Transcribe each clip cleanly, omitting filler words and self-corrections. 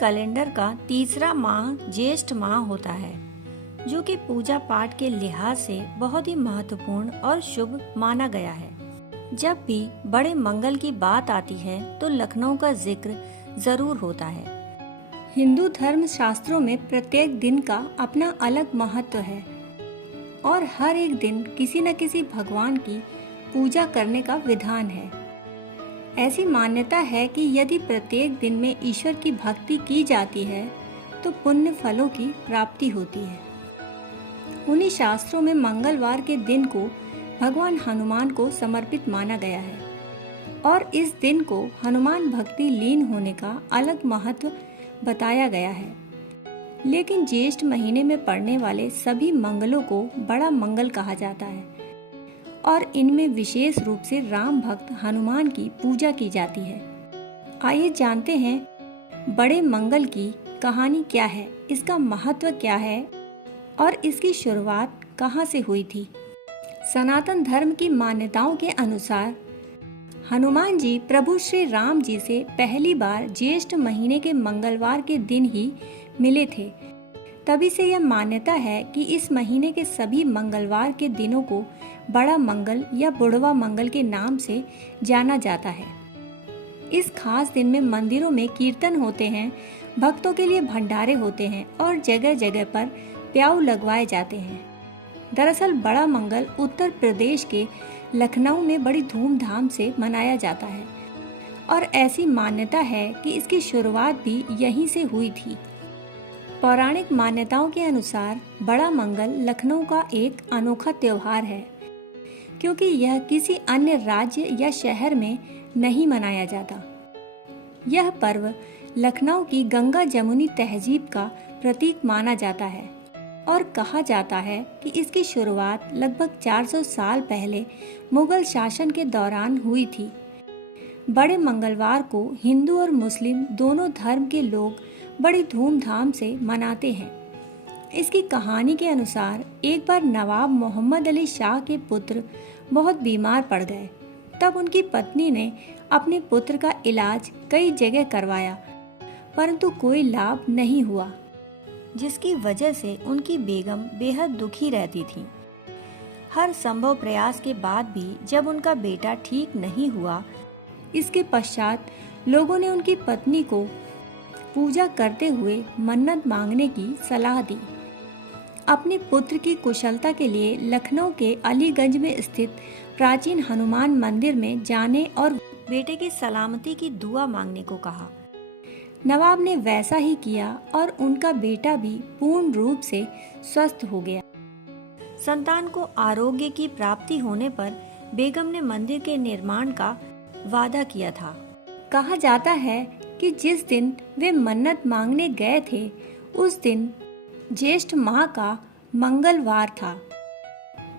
Calendar का तीसरा माह ज्येष्ठ माह होता है, जो कि पूजा पाठ के लिहाज से बहुत ही महत्वपूर्ण और शुभ माना गया है। जब भी बड़े मंगल की बात आती है तो लखनऊ का जिक्र जरूर होता है। हिंदू धर्म शास्त्रों में प्रत्येक दिन का अपना अलग महत्व है और हर एक दिन किसी न किसी भगवान की पूजा करने का विधान है। ऐसी मान्यता है कि यदि प्रत्येक दिन में ईश्वर की भक्ति की जाती है तो पुण्य फलों की प्राप्ति होती है। उन्हीं शास्त्रों में मंगलवार के दिन को भगवान हनुमान को समर्पित माना गया है और इस दिन को हनुमान भक्ति लीन होने का अलग महत्व बताया गया है। लेकिन ज्येष्ठ महीने में पड़ने वाले सभी मंगलों को बड़ा मंगल कहा जाता है और इनमें विशेष रूप से राम भक्त हनुमान की पूजा की जाती है। आइए जानते हैं बड़े मंगल की कहानी क्या है, इसका महत्व क्या है और इसकी शुरुआत कहाँ से हुई थी। सनातन धर्म की मान्यताओं के अनुसार हनुमान जी प्रभु श्री राम जी से पहली बार ज्येष्ठ महीने के मंगलवार के दिन ही मिले थे। तभी से यह मान्यता है कि इस महीने के सभी मंगलवार के दिनों को बड़ा मंगल या बुढ़वा मंगल के नाम से जाना जाता है। इस खास दिन में मंदिरों में कीर्तन होते हैं, भक्तों के लिए भंडारे होते हैं और जगह जगह पर प्याऊ लगवाए जाते हैं। दरअसल बड़ा मंगल उत्तर प्रदेश के लखनऊ में बड़ी धूमधाम से मनाया जाता है और ऐसी मान्यता है कि इसकी शुरुआत भी यहीं से हुई थी। पौराणिक मान्यताओं के अनुसार बड़ा मंगल लखनऊ का एक अनोखा त्योहार है, क्योंकि यह किसी अन्य राज्य या शहर में नहीं मनाया जाता। यह पर्व लखनऊ की गंगा जमुनी तहजीब का प्रतीक माना जाता है और कहा जाता है कि इसकी शुरुआत लगभग 400 साल पहले मुगल शासन के दौरान हुई थी। बड़े मंगलवार को हिंदू और मुस्लिम दोनों धर्म के लोग बड़ी धूमधाम से मनाते हैं। इसकी कहानी के अनुसार एक बार नवाब मोहम्मद अली शाह के पुत्र बहुत बीमार पड़ गए। तब उनकी पत्नी ने अपने पुत्र का इलाज कई जगह करवाया, परंतु कोई लाभ नहीं हुआ, जिसकी वजह से उनकी बेगम बेहद दुखी रहती थी। हर संभव प्रयास के बाद भी जब उनका बेटा ठीक नहीं हुआ, इसके पश्चात लोगों ने उनकी पत्नी को पूजा करते हुए मन्नत मांगने की सलाह दी। अपने पुत्र की कुशलता के लिए लखनऊ के अलीगंज में स्थित प्राचीन हनुमान मंदिर में जाने और बेटे की सलामती की दुआ मांगने को कहा। नवाब ने वैसा ही किया और उनका बेटा भी पूर्ण रूप से स्वस्थ हो गया। संतान को आरोग्य की प्राप्ति होने पर बेगम ने मंदिर के निर्माण का वादा किया था। कहा जाता है कि जिस दिन वे मन्नत मांगने गए थे उस दिन ज्येष्ठ माह का मंगलवार था।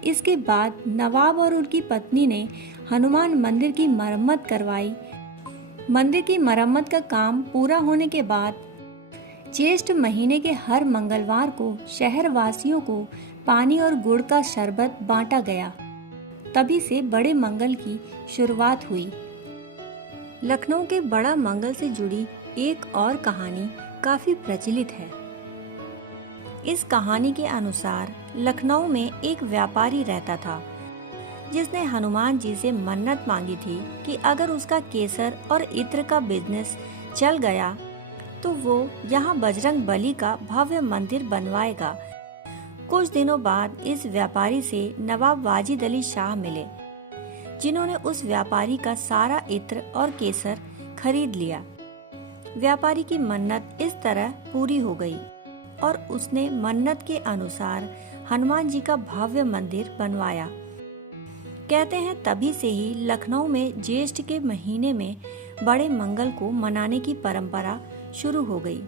इसके बाद नवाब और उनकी पत्नी ने हनुमान मंदिर की मरम्मत करवाई। मंदिर की मरम्मत का काम पूरा होने के बाद ज्येष्ठ महीने के हर मंगलवार को शहर वासियों को पानी और गुड़ का शरबत बांटा गया। तभी से बड़े मंगल की शुरुआत हुई। लखनऊ के बड़ा मंगल से जुड़ी एक और कहानी काफी प्रचलित है। इस कहानी के अनुसार लखनऊ में एक व्यापारी रहता था, जिसने हनुमान जी से मन्नत मांगी थी कि अगर उसका केसर और इत्र का बिजनेस चल गया तो वो यहाँ बजरंग बली का भव्य मंदिर बनवाएगा। कुछ दिनों बाद इस व्यापारी से नवाब वाजिद अली शाह मिले, जिन्होंने उस व्यापारी का सारा इत्र और केसर खरीद लिया। व्यापारी की मन्नत इस तरह पूरी हो गई और उसने मन्नत के अनुसार हनुमान जी का भव्य मंदिर बनवाया। कहते हैं तभी से ही लखनऊ में ज्येष्ठ के महीने में बड़े मंगल को मनाने की परंपरा शुरू हो गई।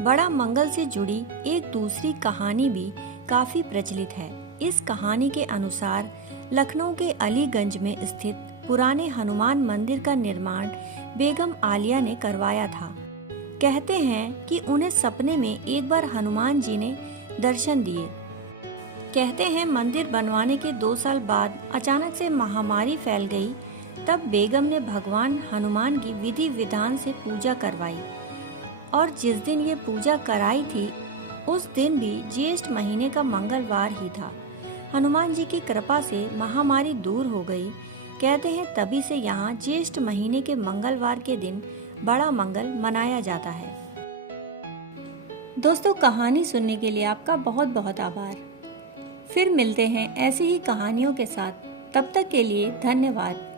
बड़ा मंगल से जुड़ी एक दूसरी कहानी भी काफी प्रचलित है। इस कहानी के अनुसार लखनऊ के अलीगंज में स्थित पुराने हनुमान मंदिर का निर्माण बेगम आलिया ने करवाया था। कहते हैं कि उन्हें सपने में एक बार हनुमान जी ने दर्शन दिए। कहते हैं मंदिर बनवाने के 2 साल बाद अचानक से महामारी फैल गई। तब बेगम ने भगवान हनुमान की विधि विधान से पूजा करवाई। और जिस दिन ये पूजा कराई थी उस दिन भी ज्येष्ठ महीने का मंगलवार ही था। हनुमान जी की कृपा से महामारी दूर हो गई। कहते हैं तभी से यहाँ ज्येष्ठ महीने के मंगलवार के दिन बड़ा मंगल मनाया जाता है। दोस्तों, कहानी सुनने के लिए आपका बहुत बहुत आभार। फिर मिलते हैं ऐसी ही कहानियों के साथ। तब तक के लिए धन्यवाद।